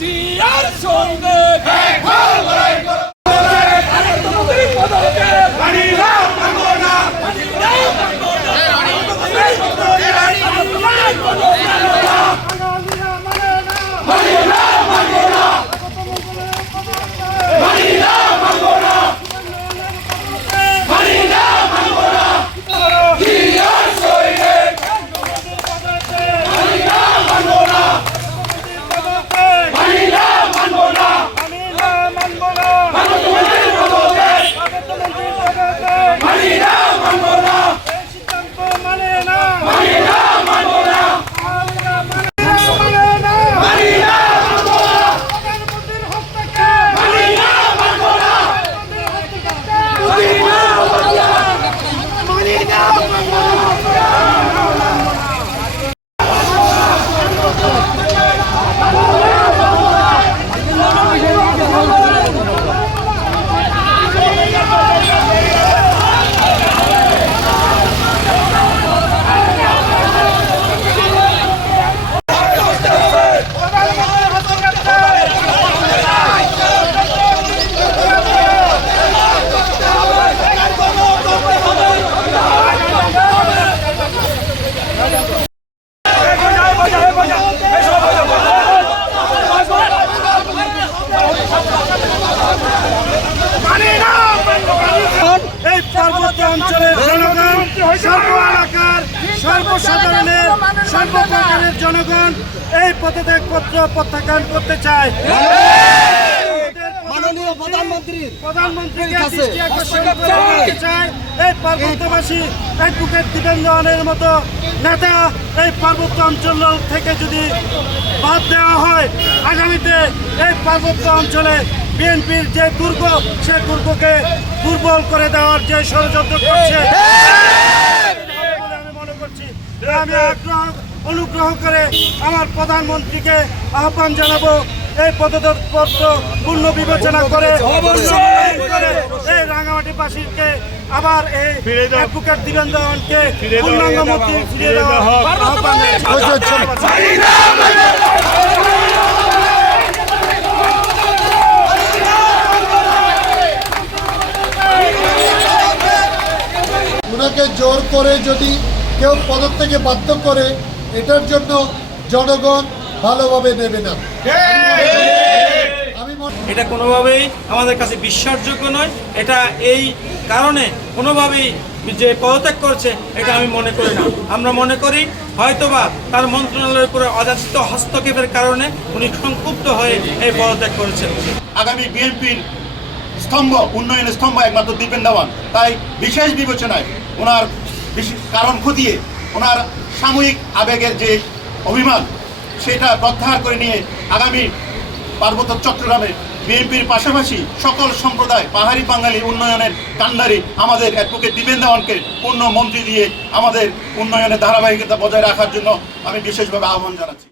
জিয়ার সঙ্গে অঞ্চলের জনগণ, সর্ব এলাকার সর্বসাধারণের সর্বপ্রকারের জনগণ এই পদত্যাগপত্র প্রত্যাখ্যান করতে চায়। মাননীয় প্রধানমন্ত্রীকে দৃষ্টি আকর্ষণ করতে চায় এই পার্বত্যবাসী অ্যাডভোকেট দীপেন দেওয়ানের মতো নেতা এই পার্বত্য অঞ্চল থেকে যদি বাদ দেওয়া হয়, আগামীতে এই পার্বত্য অঞ্চলে বিএনপির যে দুর্গ, সে দুর্গকে দুর্বল করে দেওয়ার যে ষড়যন্ত্র করছে আমি মনে করছি। আমি অনুগ্রহ করে আমার প্রধানমন্ত্রীকে আহ্বান জানাবো এই পদত্যাগপত্র পূর্ণ বিবেচনা করে এই রাঙামাটিবাসীকে আবার এই অ্যাডভোকেট দীপেন দেওয়ানকে পূর্ণাঙ্গ মন্ত্রী ফিরিয়ে দেওয়া আহ্বান ওনাকে জোর করে যদি কেউ পদত্যাগে বাধ্য করে, এটার জন্য জনগণ ভালোভাবে নেবে না। এটা কোনোভাবেই আমাদের কাছে বিশ্বাসযোগ্য নয়। এটা এই কারণে কোনোভাবেই যে পদত্যাগ করছে এটা আমি মনে করি না। আমরা মনে করি হয়তোবা তার মন্ত্রণালয়ের উপরে অযাচিত হস্তক্ষেপের কারণে উনি সংক্ষুব্ধ হয়ে এই পদত্যাগ করেছেন। আগামী বিএনপির স্তম্ভ, উন্নয়নের স্তম্ভ একমাত্র দীপেন দেওয়ান। তাই বিশেষ বিবেচনায় ওনার কারণ খতিয়ে ওনার সাময়িক আবেগের যে অভিমান, সেটা প্রত্যাহার করে নিয়ে আগামী পার্বত্য চট্টগ্রামে বিএনপির পাশাপাশি সকল সম্প্রদায়, পাহাড়ি বাঙালি উন্নয়নের কান্ডারি আমাদের অ্যাডভোকেট দীপেন দেওয়ানকে পূর্ণ মন্ত্রী দিয়ে আমাদের উন্নয়নের ধারাবাহিকতা বজায় রাখার জন্য আমি বিশেষভাবে আহ্বান জানাচ্ছি।